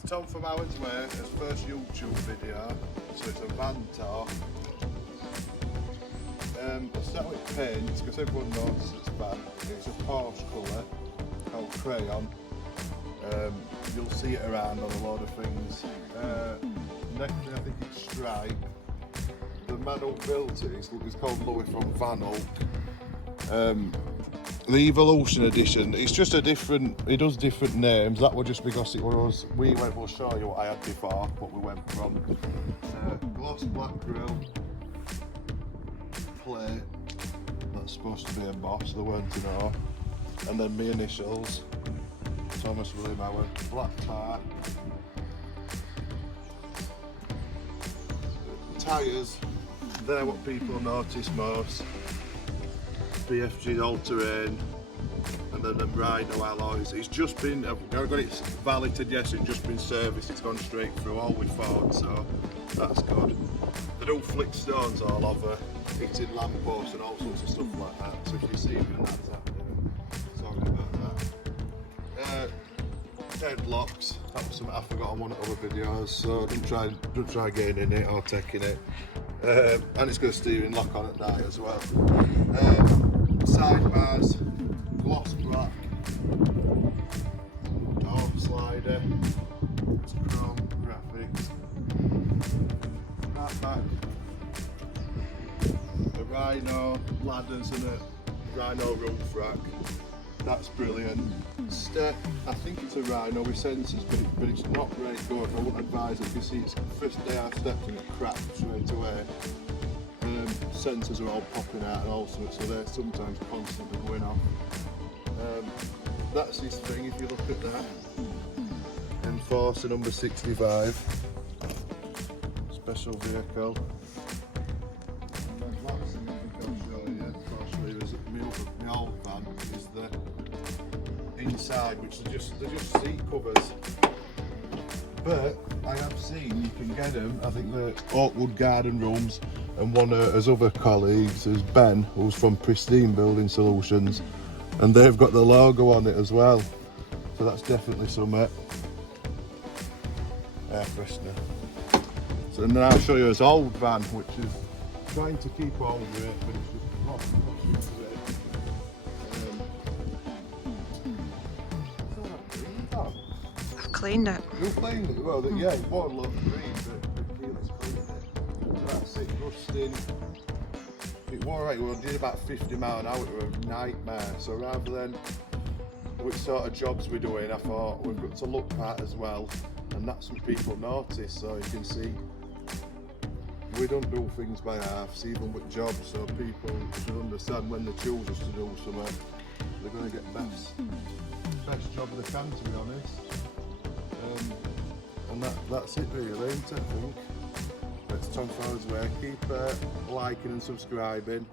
It's Tom from Howard's Way, his first YouTube video, so it's a van tour. I'll start with paint, because everyone knows it's van. It's a Porsche colour, called crayon. You'll see it around on a lot of things. Next thing, I think it's stripe. The man who built it is called Louis from Van Hulk. The Evolution Edition, it's just a different, it does different names. That was just because it was, we'll show you what I had before, what we went from. Gloss black grill, plate, that's supposed to be embossed, there weren't to know. And then my initials, Thomas William Howard, black tyre. Tyres, they're what people notice most. BFG all-terrain, and then the Rhino alloys. It's just been, I've got it validated yesterday, it's just been serviced, it's gone straight through, all with Ford, so that's good. They do flick stones all over, fitted lampposts and all sorts of stuff like that, so if you see anything that's happening, sorry about that. Headlocks, that was something I forgot on one of the other videos, so don't try getting in it or taking it. And it's got a steering lock on at night as well. Sidebars, gloss black, door slider, it's chrome graphics, that back, a Rhino ladders and a Rhino roof rack, that's brilliant. Step, I think it's a Rhino with sensors, but it's not very good. I wouldn't advise it. You see, it's the first day I stepped in, it cracked straight away. Sensors are all popping out and all sorts, so they're sometimes constantly going off. That's his thing, if you look at that. Enforcer number 65. Special vehicle. And then last thing I think I'll show you, is my old van, is the inside, which are just seat covers. But I have seen you can get them, I think the Oakwood Garden Rooms, and one of his other colleagues is Ben, who's from Pristine Building Solutions, and they've got the logo on it as well, so that's definitely something. Air freshener. So and then I'll show you his old van, which is trying to keep all of it, but it's just not into it. I've cleaned it. You cleaned it? Well, yeah, it won't look green, but Keely's cleaned it. That's it, rusting. It was alright, we did about 50 miles an hour, it was a nightmare. So rather than which sort of jobs we're doing, I thought we've got to look at as well, and that's what people notice. So you can see, we don't do things by halves, even with jobs, so people should understand when they choose us to do something, they're going to get best job they can, to be honest. And that's it really, ain't it, I think. It's Tom Fowler's Way. Keep liking and subscribing.